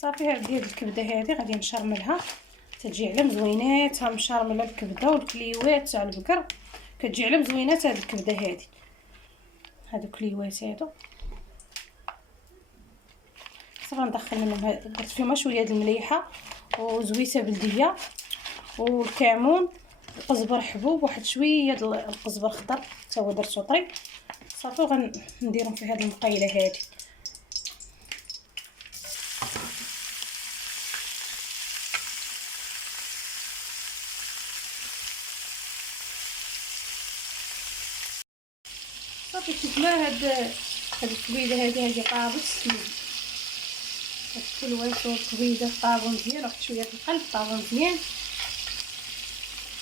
صافي هاد الكبده هذه غادي نشرملها، تجي على مزويناتها مشرمله الكبده والكليوات تاع البقر، كتجي على مزوينات هاد الكبده هذه. هادو كليوات هادو صافي ندخل منهم، درت فيهم شويه د المليحه وزويته بلديه والكمون القزبر حبوب، واحد شويه د القزبر خضر حتى هو درتو طري. صافي غنديرهم في هذه المقيله هذه. صافي شفنا هاد الكبيده هذه طابت، هاد الكلوات والكبيده طابوا مزيان، واحد شويه د القلب طابوا مزيان.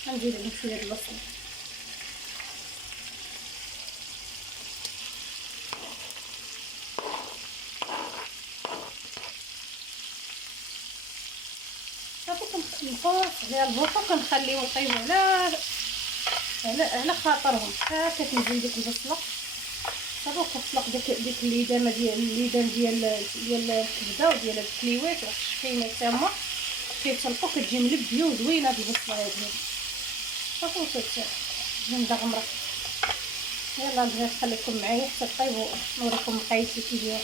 غنزيد عليهم شويه د البصل. صافي كنخلص على البوطه وكنخليهم يطيبوا على خاطرهم. هكا كنزيد ديك البصله صافي وكنطلق ديك الليدامه ديال الكبده وديال الكليوات واحد الشحيمه تامه كيتسلقوا، كتجي ملبيه وزوينه هاد البصله هذه. صافي ندغمرها. يلا بغيت نخليكم معايا حتى طيب ونوريكم مقاييس اللي كيدير.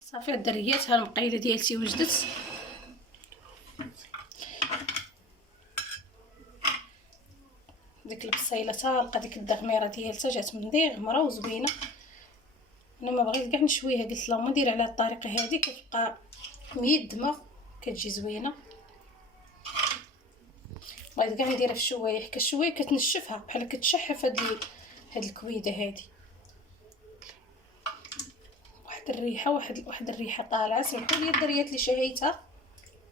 صافي الدريات ها المقيله ديالتي وجدت. ديك البصيله طالقه، ديك الدغميره ديالتها جات من دغمره وزوينه. انا ما بغيت كاع نشويها، قلت لهم ندير على الطريقه هذه كتبقى ميدمه كتجي زوينه. بغيت كاع نديرها في الشوايه، حكا الشوايه كتنشفها بحال كتشحف هاد الكويده هذه. واحد الريحه واحد الريحه طالعه. سمحوا لي الدريات اللي شهيتها،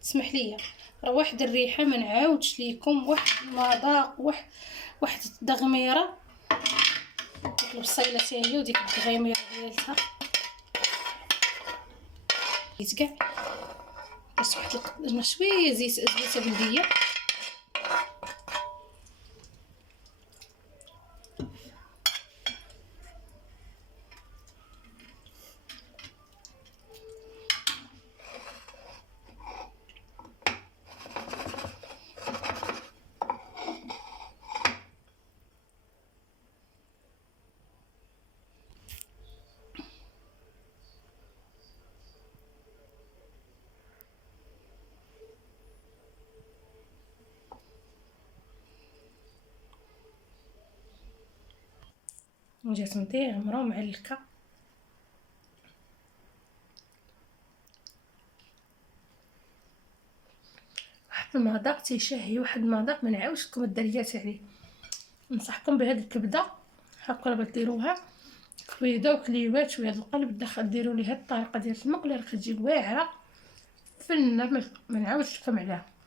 تسمح لي راه واحد الريحه ما نعاودش ليكم، واحد المذاق واحد التغميره. ديك البصيله حتى هي وديك التغميره ديالتها كاع بس واحد شويه زويته بلديه. وجات مدغمره ومعلكه. واحد المذاق تيشهي، واحد المذاق ما نعاودش لكم الدريات عليه. ننصحكم بهذه الكبده هاكا راه ديروها كبيده وكليوات شويه د القلب، ديروا لي هاد الطريقه ديال المقله راه كتجي واعره فنه، ما نعاودش لكم عليها.